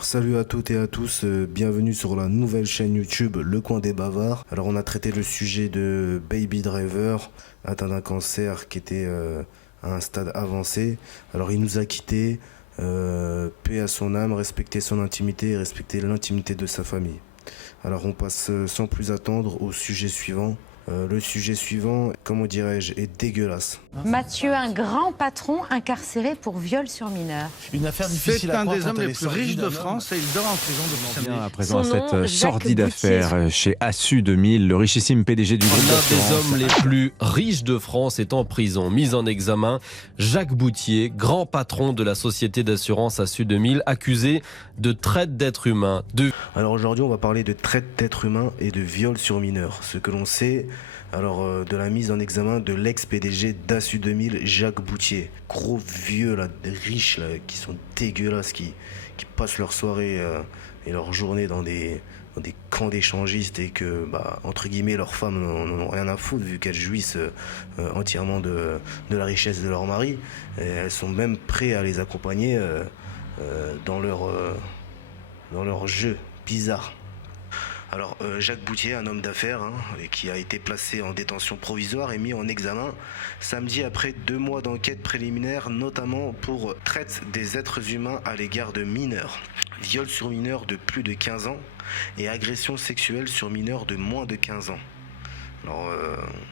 Alors salut à toutes et à tous, bienvenue sur la nouvelle chaîne YouTube Le Coin des Bavards. Alors on a traité le sujet de Baby Driver, atteint d'un cancer qui était à un stade avancé. Alors il nous a quittés, paix à son âme, respecter son intimité et respecter l'intimité de sa famille. Alors on passe sans plus attendre au sujet suivant. Le sujet suivant, comment dirais-je, est dégueulasse. Mathieu, un grand patron incarcéré pour viol sur mineur. Une affaire difficile à croire. C'est un des hommes les plus riches de France et il dort en prison depuis samedi. À présent, à Son nom, cette Jacques sordide Boutier. affaire chez Assu 2000, le richissime PDG du groupe L'un des d'assurance. hommes les plus riches de France est en prison. Mis en examen, Jacques Boutier, grand patron de la société d'assurance Assu 2000, accusé de traite d'êtres humains. Alors aujourd'hui, on va parler de traite d'êtres humains et de viol sur mineurs. Ce que l'on sait, alors de la mise en examen de l'ex-PDG d'Assu 2000, Jacques Boutier. Gros vieux, là, riches, là, qui sont dégueulasses, qui passent leur soirée et leur journée dans des camps d'échangistes et que, entre guillemets, leurs femmes n'en ont rien à foutre vu qu'elles jouissent entièrement de la richesse de leur mari. Et elles sont même prêtes à les accompagner dans leur jeu bizarre. Alors Jacques Boutier, un homme d'affaires qui a été placé en détention provisoire et mis en examen samedi après 2 mois d'enquête préliminaire, notamment pour traite des êtres humains à l'égard de mineurs, viol sur mineurs de plus de 15 ans et agression sexuelle sur mineurs de moins de 15 ans. Alors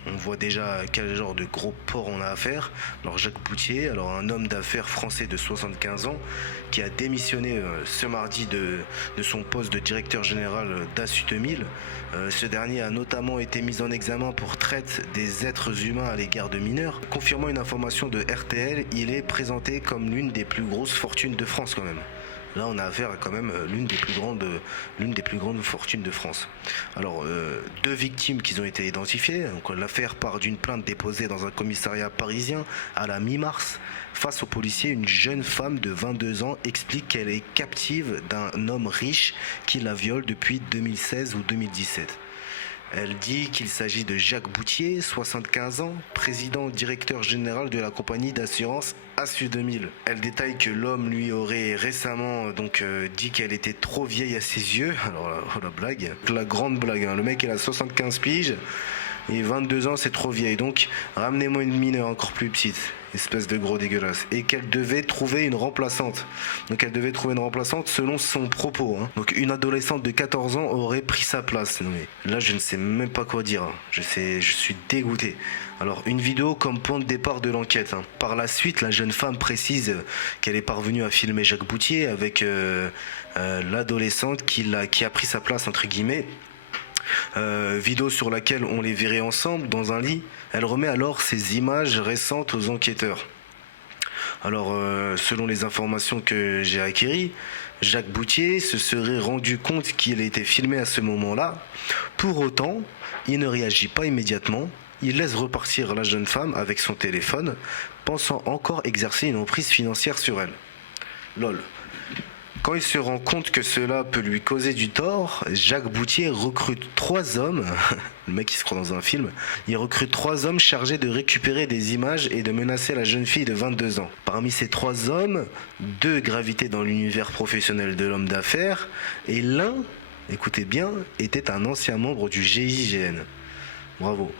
on voit déjà à quel genre de gros porc on a affaire. Alors Jacques Boutier, alors un homme d'affaires français de 75 ans qui a démissionné ce mardi de son poste de directeur général d'Assu 2000. Ce dernier a notamment été mis en examen pour traite des êtres humains à l'égard de mineurs. Confirmant une information de RTL, il est présenté comme l'une des plus grosses fortunes de France quand même. Là, on a affaire à quand même l'une des plus grandes fortunes de France. Alors, 2 victimes qui ont été identifiées. Donc, l'affaire part d'une plainte déposée dans un commissariat parisien à la mi-mars. Face aux policiers, une jeune femme de 22 ans explique qu'elle est captive d'un homme riche qui la viole depuis 2016 ou 2017. Elle dit qu'il s'agit de Jacques Boutier, 75 ans, président directeur général de la compagnie d'assurance Assu 2000. Elle détaille que l'homme lui aurait récemment dit qu'elle était trop vieille à ses yeux. Alors la blague, la grande blague, le mec il a 75 piges et 22 ans c'est trop vieille. Donc ramenez-moi une mineure encore plus petite. Espèce de gros dégueulasse. Et qu'elle devait trouver une remplaçante. Donc elle devait trouver une remplaçante selon son propos. Donc une adolescente de 14 ans aurait pris sa place. Non, mais là je ne sais même pas quoi dire. Je suis dégoûté. Alors une vidéo comme point de départ de l'enquête. Par la suite, la jeune femme précise qu'elle est parvenue à filmer Jacques Boutier avec l'adolescente qui a pris sa place entre guillemets. Vidéo sur laquelle on les verrait ensemble dans un lit. Elle remet alors ces images récentes aux enquêteurs. Alors, selon les informations que j'ai acquises, Jacques Boutier se serait rendu compte qu'il était filmé à ce moment-là. Pour autant, il ne réagit pas immédiatement. Il laisse repartir la jeune femme avec son téléphone, pensant encore exercer une emprise financière sur elle. Lol. Quand il se rend compte que cela peut lui causer du tort, Jacques Boutier recrute 3 hommes, le mec il se croit dans un film, il recrute 3 hommes chargés de récupérer des images et de menacer la jeune fille de 22 ans. Parmi ces 3 hommes, 2 gravitaient dans l'univers professionnel de l'homme d'affaires et l'un, écoutez bien, était un ancien membre du GIGN. Bravo.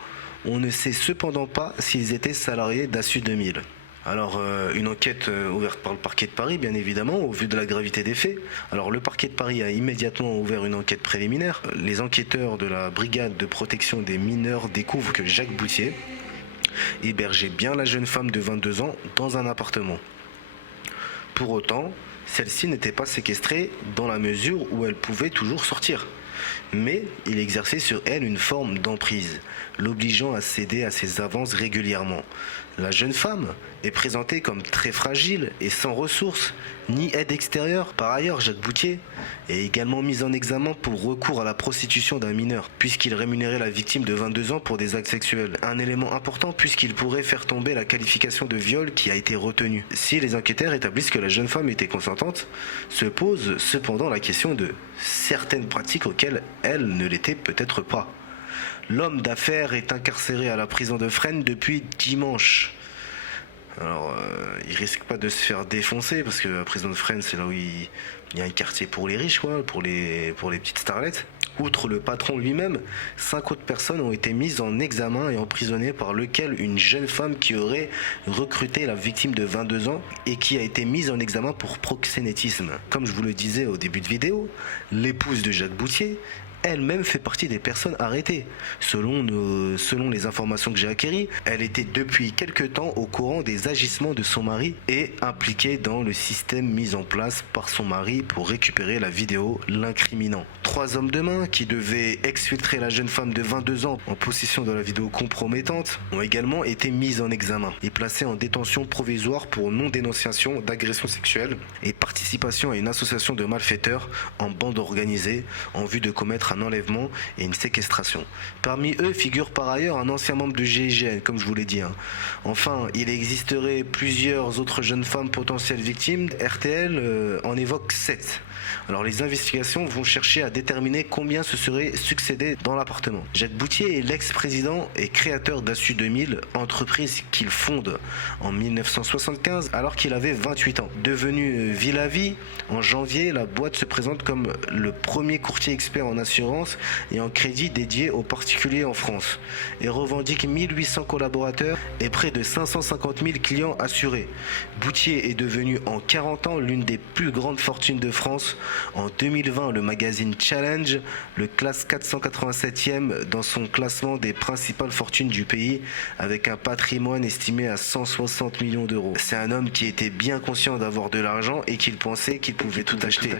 On ne sait cependant pas s'ils étaient salariés d'Assu 2000. Alors, une enquête ouverte par le parquet de Paris, bien évidemment, au vu de la gravité des faits. Alors, le parquet de Paris a immédiatement ouvert une enquête préliminaire. Les enquêteurs de la brigade de protection des mineurs découvrent que Jacques Boutier hébergeait bien la jeune femme de 22 ans dans un appartement. Pour autant, celle-ci n'était pas séquestrée dans la mesure où elle pouvait toujours sortir. Mais il exerçait sur elle une forme d'emprise, l'obligeant à céder à ses avances régulièrement. La jeune femme est présentée comme très fragile et sans ressources, ni aide extérieure. Par ailleurs, Jacques Boutier est également mis en examen pour recours à la prostitution d'un mineur, puisqu'il rémunérait la victime de 22 ans pour des actes sexuels. Un élément important puisqu'il pourrait faire tomber la qualification de viol qui a été retenue. Si les enquêteurs établissent que la jeune femme était consentante, se pose cependant la question de certaines pratiques auxquelles elle ne l'était peut-être pas. L'homme d'affaires est incarcéré à la prison de Fresnes depuis dimanche. Alors, il risque pas de se faire défoncer parce que la prison de Fresnes, c'est là où il y a un quartier pour les riches, quoi, pour les petites starlettes. Outre le patron lui-même, 5 autres personnes ont été mises en examen et emprisonnées, par lequel une jeune femme qui aurait recruté la victime de 22 ans et qui a été mise en examen pour proxénétisme. Comme je vous le disais au début de vidéo, l'épouse de Jacques Boutier elle-même fait partie des personnes arrêtées. Selon les informations que j'ai acquéries, elle était depuis quelque temps au courant des agissements de son mari et impliquée dans le système mis en place par son mari pour récupérer la vidéo l'incriminant. 3 hommes de main qui devaient exfiltrer la jeune femme de 22 ans en possession de la vidéo compromettante ont également été mis en examen et placés en détention provisoire pour non-dénonciation d'agression sexuelle et participation à une association de malfaiteurs en bande organisée en vue de commettre un enlèvement et une séquestration. Parmi eux figure par ailleurs un ancien membre du GIGN, comme je vous l'ai dit. Enfin, il existerait plusieurs autres jeunes femmes potentielles victimes. RTL en évoque 7. Alors les investigations vont chercher à déterminer combien se serait succédé dans l'appartement. Jacques Boutier est l'ex-président et créateur d'Assu 2000, entreprise qu'il fonde en 1975 alors qu'il avait 28 ans. Devenu Villavis, en janvier, la boîte se présente comme le premier courtier expert en assurance et en crédit dédié aux particuliers en France et revendique 1800 collaborateurs et près de 550 000 clients assurés. Boutier est devenu en 40 ans l'une des plus grandes fortunes de France. En 2020, le magazine Challenge le classe 487e dans son classement des principales fortunes du pays avec un patrimoine estimé à 160 millions d'euros. C'est un homme qui était bien conscient d'avoir de l'argent et qu'il pensait qu'il pouvait tout acheter.